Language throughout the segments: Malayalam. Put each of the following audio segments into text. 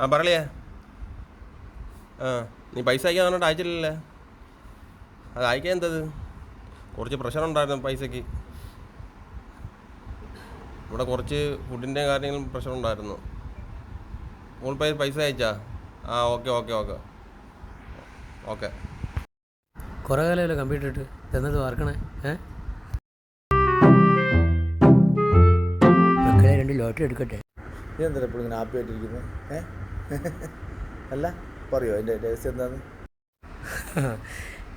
ആ പറയലേ. ആ നീ പൈസ അയക്കാൻ പറഞ്ഞിട്ട് അയച്ചില്ലല്ലേ? അത് അയക്കാൻ എന്തത്? കുറച്ച് പ്രഷറുണ്ടായിരുന്നു പൈസയ്ക്ക്. ഇവിടെ കുറച്ച് ഫുഡിൻ്റെ കാര്യങ്ങളും പ്രഷറുണ്ടായിരുന്നു. ഗൂഗിൾ പേ പൈസ അയച്ചാ? ആ ഓക്കെ ഓക്കെ ഓക്കെ ഓക്കെ. കുറേ കാലമല്ലോ കമ്പ്യൂട്ടർ ഇട്ട് തന്നത് വാർക്കണേ. മക്കളെ 2 ലോട്ടറി എടുക്കട്ടെ. നീ എന്താ എപ്പോഴും ഇങ്ങനെ ഹാപ്പി ആയിട്ടിരിക്കുന്നത്? അല്ല പറയോ അതിൻ്റെ രഹസ്യം എന്താന്ന്?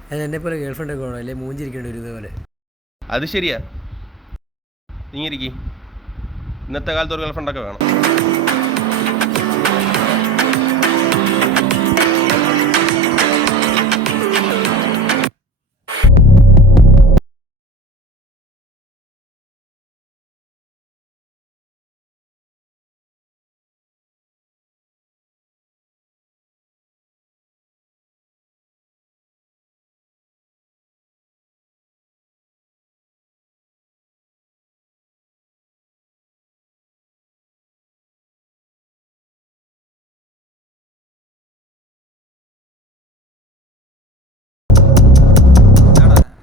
അത് എന്നെപ്പോലെ ഗേൾ ഫ്രണ്ടൊക്കെ വേണം, അല്ലേ മൂഞ്ചിരിക്കേണ്ടി വരും ഇതേപോലെ. അത് ശരിയാ, നീ ഇരിക്കി. ഇന്നത്തെ കാലത്ത് ഒരു ഗേൾഫ്രണ്ടൊക്കെ വേണം.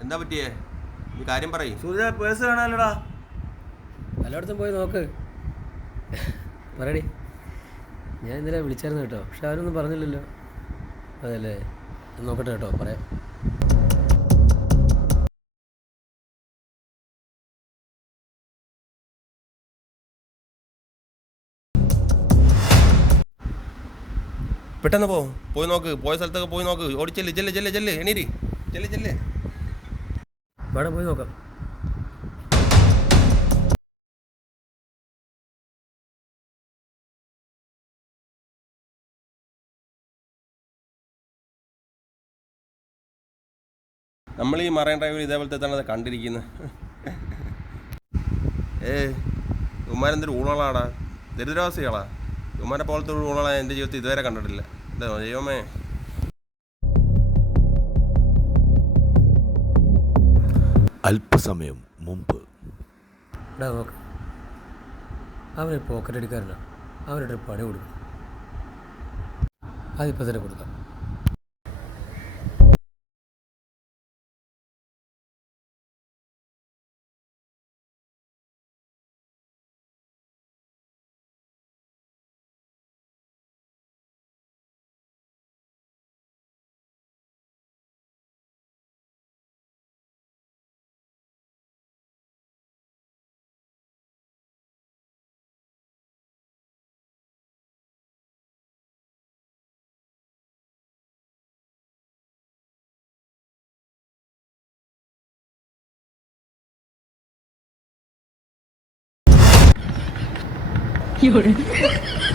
എന്താ പറ്റിയേ? നീ കാര്യം പറയും. സൂര്യ പേഴ്സ് കാണാമല്ലോടാ. എല്ലായിടത്തും പോയി നോക്ക്. പറയടി. ഞാൻ ഇന്നലെ വിളിച്ചായിരുന്നു കേട്ടോ, പക്ഷെ ആരൊന്നും പറഞ്ഞില്ലല്ലോ. അതല്ലേ, നോക്കട്ടെ കേട്ടോ, പറയാം. പെട്ടെന്ന് പോയി നോക്ക്. പോയ സ്ഥലത്തൊക്കെ പോയി നോക്ക്. ഓടിച്ചെല്ല് ചെല്ല് ചെല്ല് ചെല്ല് എണീര് ചെല്ല് ചെല്ല്. വേണം പോയി നോക്കാം. നമ്മൾ ഈ മറൈൻ ഡ്രൈവിൽ ഇതേപോലത്തെ തന്നെ കണ്ടിരിക്കുന്നത്. ഉമ്മാരെന്തൊരു ഊളകളാടാ, ദരിദ്രവാസികളാ. ഉമ്മാരെ പോലത്തെ ഒരു ഊളകളെ എൻ്റെ ജീവിതത്തിൽ ഇതുവരെ കണ്ടിട്ടില്ല. എന്താ ദൈവമേ. അല്പസമയം മുമ്പ്. ഇവിടെ നോക്ക്, അവന് പോക്കറ്റ് അടിക്കാരനാണ്. അവരുടെ പണി കൊടുക്കും. അതിപ്പോൾ തന്നെ കൊടുക്കാം.有人。